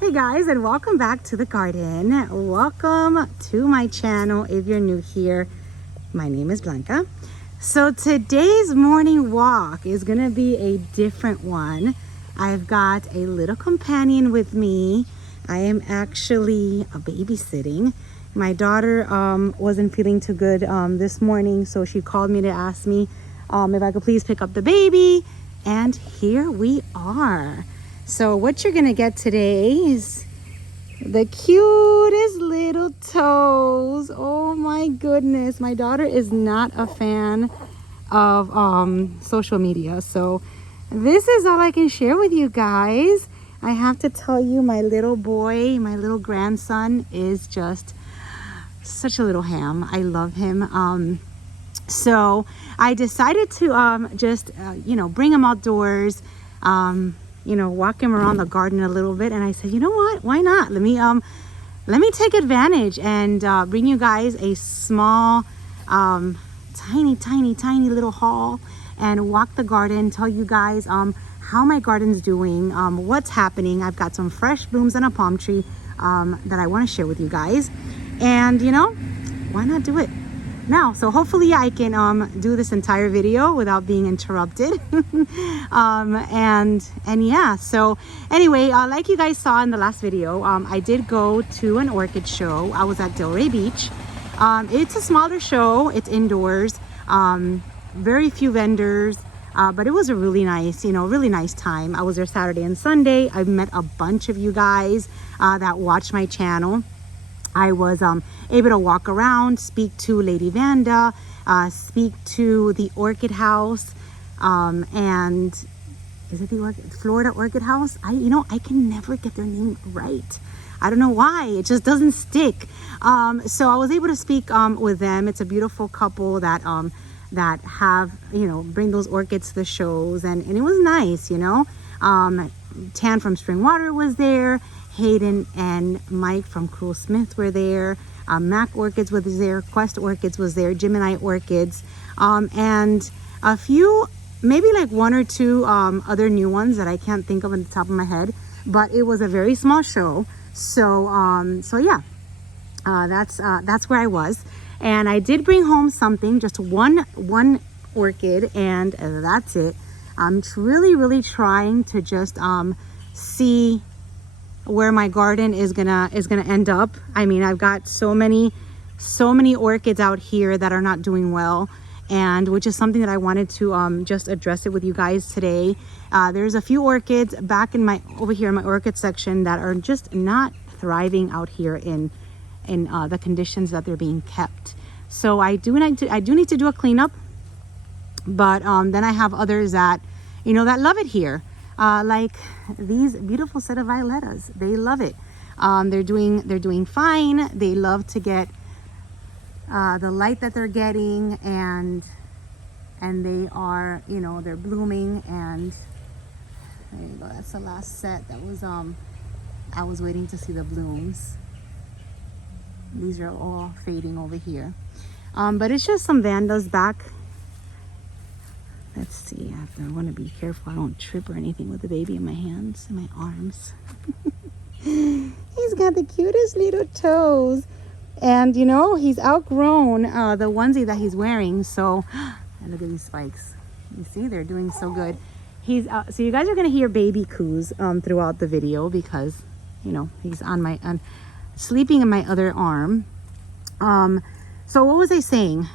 Hey guys, and welcome back to the garden. Welcome to my channel. If you're new here, my name is Blanca. So today's morning walk is gonna be a different one. I've got a little companion with me. I am actually babysitting. My daughter wasn't feeling too good this morning, so she called me to ask me if I could please pick up the baby, and here we are. So what you're gonna get today is the cutest little toes. Oh my goodness, my daughter is not a fan of social media, so this is all I can share with you guys. I have to tell you, my little boy, my little grandson is just such a little ham. I love him. So I decided to just bring him outdoors, walk him around the garden a little bit. And I said, you know what, why not? Let me take advantage and bring you guys a small, tiny little haul and walk the garden, tell you guys how my garden's doing, what's happening. I've got some fresh blooms on a palm tree that I want to share with you guys. And why not do it now? So hopefully I can do this entire video without being interrupted. and yeah, so anyway, like you guys saw in the last video, I did go to an orchid show. I was at Delray Beach. It's a smaller show, it's indoors, very few vendors, but it was a really nice time. I was there Saturday and Sunday. I met a bunch of you guys that watch my channel. I was able to walk around, speak to Lady Vanda, speak to the Orchid House, and is it the Florida Orchid House? I can never get their name right. I don't know why, it just doesn't stick. So I was able to speak with them. It's a beautiful couple that have, bring those orchids to the shows, and it was nice, Tan from Spring Water was there. Hayden and Mike from Cruel Smith were there. Mac Orchids was there. Quest Orchids was there. Gemini Orchids, and a few, maybe like one or two other new ones that I can't think of on the top of my head. But it was a very small show. So yeah, that's where I was, and I did bring home something, just one orchid, and that's it. I'm really trying to just see where my garden is gonna end up. I mean, I've got so many orchids out here that are not doing well, and which is something that I wanted to just address it with you guys today. There's a few orchids back over here in my orchid section that are just not thriving out here in the conditions that they're being kept. So I do need to do a cleanup, but then I have others that that love it here. Like these beautiful set of violettas, they love it. They're doing fine. They love to get the light that they're getting, and they are, they're blooming. And there you go, that's the last set. That was I was waiting to see the blooms. These are all fading over here, but it's just some vandas back. Let's see, I want to be careful I don't trip or anything with the baby in my hands and my arms. He's got the cutest little toes. And he's outgrown the onesie that he's wearing. So, and look at these spikes. You see, they're doing so good. He's so you guys are going to hear baby coos throughout the video, because, he's sleeping in my other arm. So what was I saying?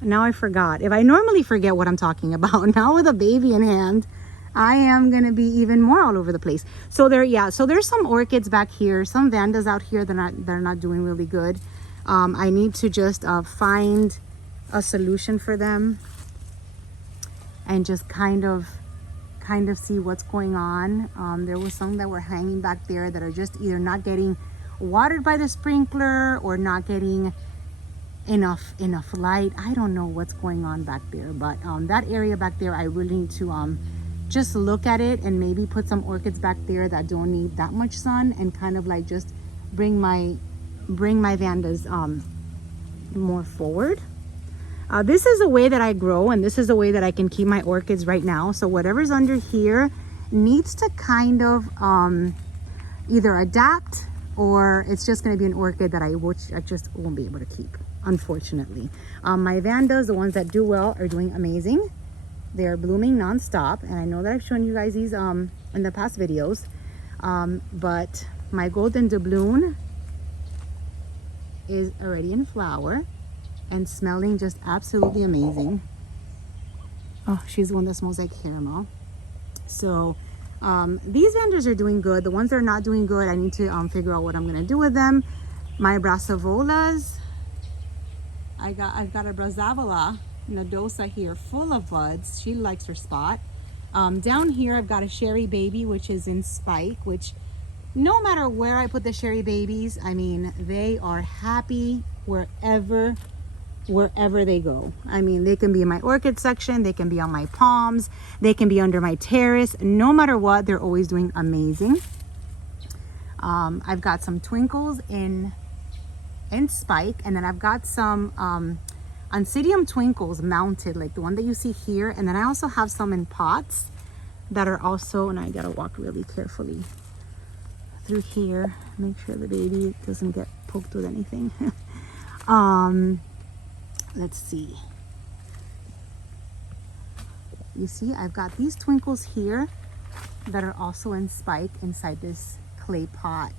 Now I forgot. If I normally forget what I'm talking about, now with a baby in hand, I am gonna be even more all over the place. So there's some orchids back here, some vandas out here that are not doing really good. I need to just find a solution for them and just kind of see what's going on. There were some that were hanging back there that are just either not getting watered by the sprinkler or not getting enough light. I don't know what's going on back there, but that area back there, I really need to just look at it and maybe put some orchids back there that don't need that much sun, and kind of like just bring my vandas more forward. This is the way that I grow, and this is the way that I can keep my orchids right now. So whatever's under here needs to kind of either adapt, or it's just going to be an orchid that I just won't be able to keep, unfortunately. My Vandas, the ones that do well, are doing amazing. They are blooming non-stop, and I know that I've shown you guys these in the past videos. But my golden doubloon is already in flower and smelling just absolutely amazing. Oh, she's the one that smells like caramel. So these Vandas are doing good. The ones that are not doing good, I need to figure out what I'm gonna do with them. My Brassavolas, I've got a Brassavola nodosa here full of buds. She likes her spot. Down here I've got a Sherry Baby, which is in spike, which no matter where I put the Sherry Babies, I mean, they are happy wherever they go. I mean, they can be in my orchid section, they can be on my palms, they can be under my terrace. No matter what, they're always doing amazing. I've got some Twinkles in spike, and then I've got some Oncidium Twinkles mounted, like the one that you see here. And then I also have some in pots that are also, and I gotta walk really carefully through here, make sure the baby doesn't get poked with anything. Let's see. You see, I've got these Twinkles here that are also in spike inside this clay pot.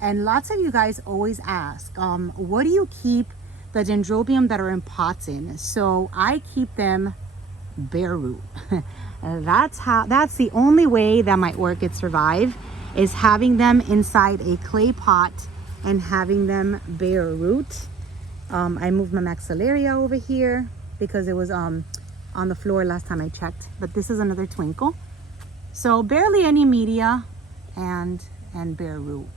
And lots of you guys always ask, what do you keep the dendrobium that are in pots in? So I keep them bare root. That's the only way that my orchids survive, is having them inside a clay pot and having them bare root. I moved my Maxillaria over here because it was on the floor last time I checked, but this is another Twinkle. So barely any media and bare root.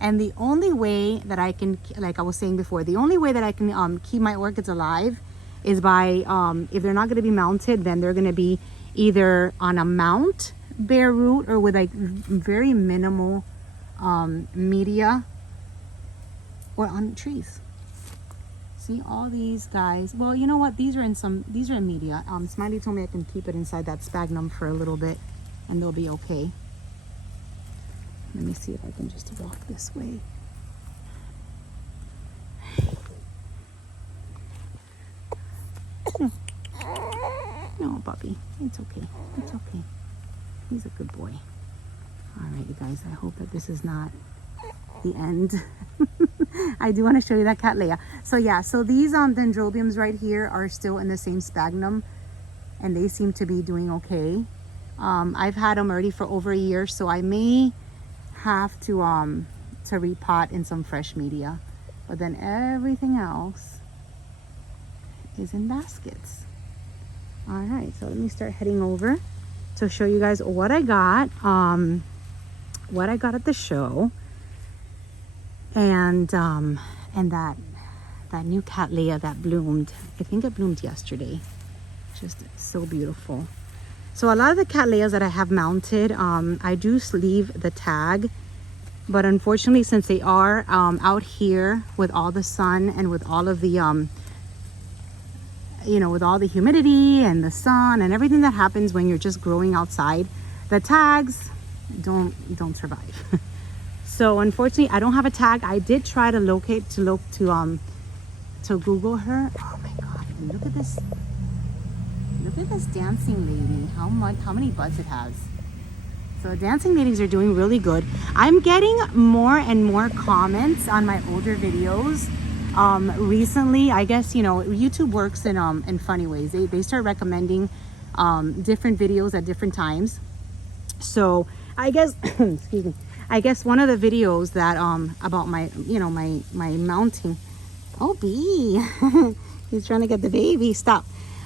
And the only way that I can, like I was saying before, the only way that I can keep my orchids alive is by, if they're not going to be mounted, then they're going to be either on a mount, bare root, or with like very minimal media, or on trees. See all these guys. Well, you know what? These are in media. Smiley told me I can keep it inside that sphagnum for a little bit and they'll be okay. Let me see if I can just walk this way. No, puppy. It's okay. It's okay. He's a good boy. All right, you guys. I hope that this is not the end. I do want to show you that Cattleya. So yeah, so these dendrobiums right here are still in the same sphagnum, and they seem to be doing okay. I've had them already for over a year, so I may have to repot in some fresh media, but then everything else is in baskets. All right, so let me start heading over to show you guys what I got at the show, and that new Cattleya that bloomed. I think it bloomed yesterday. Just so beautiful. So a lot of the Cattleyas that I have mounted, I do leave the tag, but unfortunately, since they are out here with all the sun and with all of the with all the humidity and the sun and everything that happens when you're just growing outside, the tags don't survive. So unfortunately, I don't have a tag. I did try to Google her. Oh my God! Look at this. Look at this dancing lady. How many buds it has. So dancing ladies are doing really good. I'm getting more and more comments on my older videos. Recently, I guess, YouTube works in funny ways. They start recommending different videos at different times. So I guess, excuse me, I guess one of the videos that about my mounting. Oh, bee. He's trying to get the baby. Stop.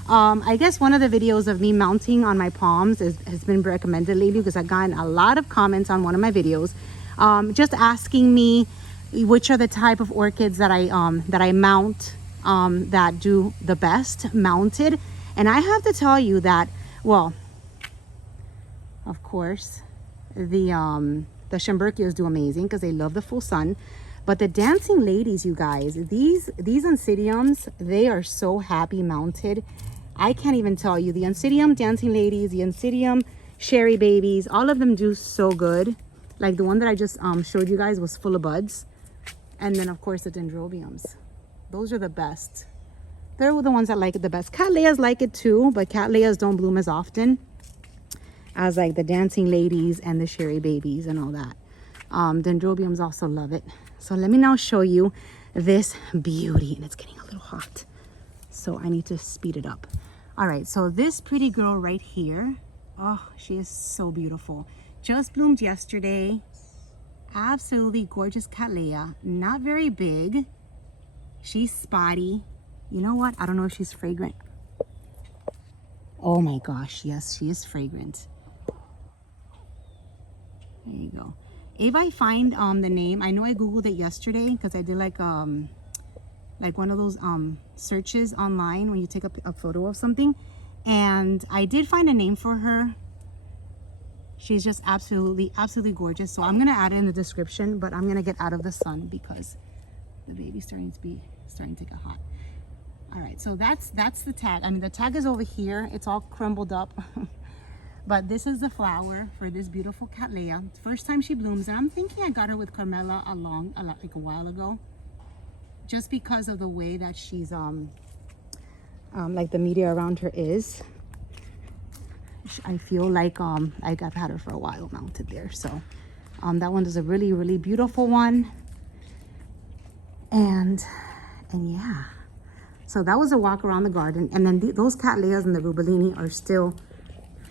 I guess one of the videos of me mounting on my palms has been recommended lately, because I've gotten a lot of comments on one of my videos, just asking me which are the type of orchids that I mount that do the best mounted. And I have to tell you that, well, of course, the Schomburgkias do amazing because they love the full sun. But the dancing ladies, you guys, these Oncidiums, they are so happy mounted. I can't even tell you. The Oncidium dancing ladies, the Oncidium Sherry Babies, all of them do so good. Like the one that I just showed you guys was full of buds. And then of course the dendrobiums. Those are the best. They're the ones that like it the best. Cattleyas like it too, but Cattleyas don't bloom as often as like the dancing ladies and the cherry babies and all that. Dendrobiums also love it. So let me now show you this beauty, and it's getting a little hot, so I need to speed it up. All right, so this pretty girl right here, oh, she is so beautiful. Just bloomed yesterday. Absolutely gorgeous Cattleya. Not very big. She's spotty. You know what? I don't know if she's fragrant. Oh my gosh, yes, she is fragrant. There you go. If I find the name, I know I googled it yesterday because I did like one of those searches online when you take a photo of something, and I did find a name for her. She's just absolutely gorgeous. So I'm gonna add it in the description, but I'm gonna get out of the sun because the baby's starting to get hot. All right, so that's the tag. I mean, the tag is over here. It's all crumbled up. But this is the flower for this beautiful Cattleya. First time she blooms, and I'm thinking I got her with Carmela like a while ago, just because of the way that she's like the media around her is. I feel like I've had her for a while mounted there. So that one is a really beautiful one, and yeah. So that was a walk around the garden, and then those Cattleyas and the Rubellini are still.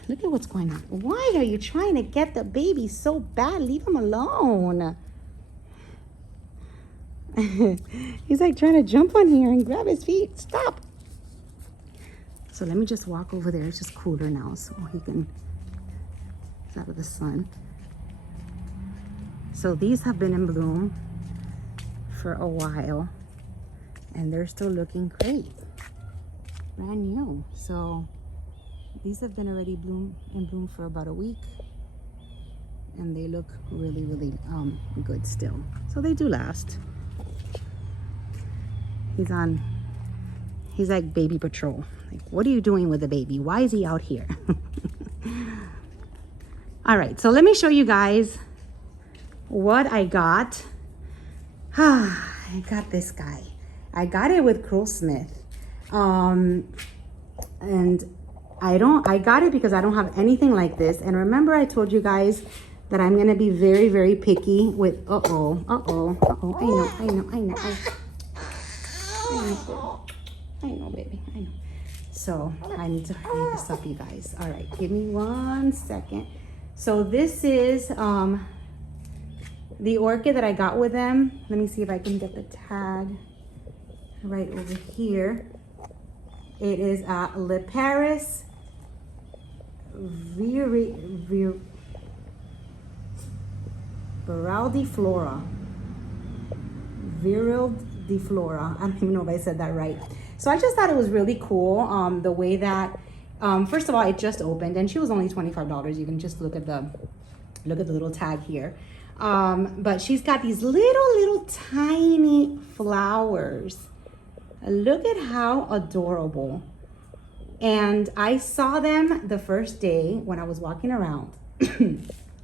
Look at what's going on. Why are you trying to get the baby so bad? Leave him alone. He's like trying to jump on here and grab his feet. Stop. So let me just walk over there. It's just cooler now, so he can, it's out of the sun. So these have been in bloom for a while, and they're still looking great. Brand new. So these have been already in bloom for about a week, and they look really good still. So they do last. He's like baby patrol. Like, what are you doing with the baby? Why is he out here? All right, so let me show you guys what I got. I got this guy. I got it with Crystal Smith. And I got it because I don't have anything like this. And remember I told you guys that I'm gonna be very picky with, I know, baby, I know. So I need to hurry this up, you guys. All right, give me 1 second. So this is the orchid that I got with them. Let me see if I can get the tag right over here. It is Liparis viridiflora. Viridiflora. I don't even know if I said that right. So I just thought it was really cool, the way that, first of all, it just opened, and she was only $25. You can just look at the little tag here. But she's got these little tiny flowers. Look at how adorable. And I saw them the first day when I was walking around.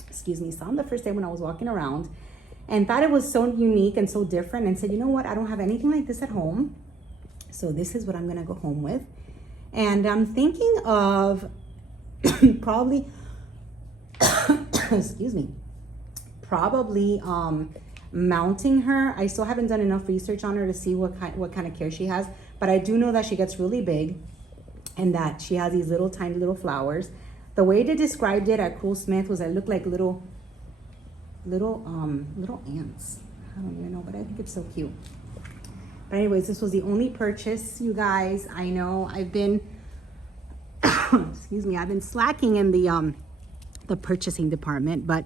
Excuse me, saw them the first day when I was walking around, and thought it was so unique and so different, and said, you know what, I don't have anything like this at home, so this is what I'm gonna go home with. And I'm thinking of probably excuse me, probably mounting her. I still haven't done enough research on her to see what kind of care she has, but I do know that she gets really big and that she has these tiny little flowers. The way they described it at Crystal Smith was it looked like little ants. I don't even know, but I think it's so cute. But anyways, this was the only purchase, you guys. I know I've been excuse me, I've been slacking in the purchasing department, but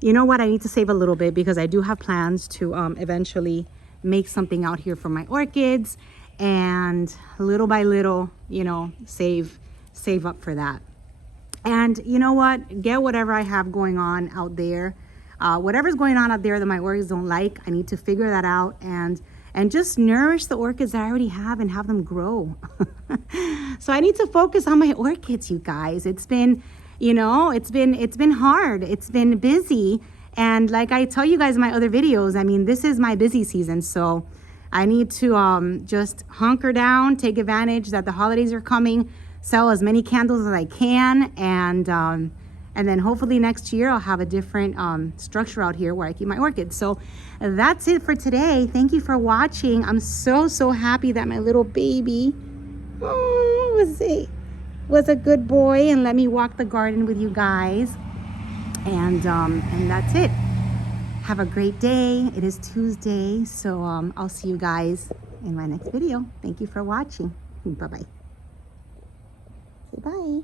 you know what, I need to save a little bit because I do have plans to eventually make something out here for my orchids, and little by little, you know, save up for that. And you know what, get whatever I have going on out there, whatever's going on out there that my orchids don't like, I need to figure that out and just nourish the orchids that I already have and have them grow. So I need to focus on my orchids, you guys. It's been, you know, it's been hard. It's been busy, And like I tell you guys in my other videos, I mean, this is my busy season, so I need to just hunker down, take advantage that the holidays are coming, sell as many candles as I can, and then hopefully next year I'll have a different structure out here where I keep my orchids. So that's it for today. Thank you for watching. I'm so happy that my little baby was a good boy and let me walk the garden with you guys. And that's it. Have a great day. It is Tuesday, so I'll see you guys in my next video. Thank you for watching. Bye-bye. Say bye.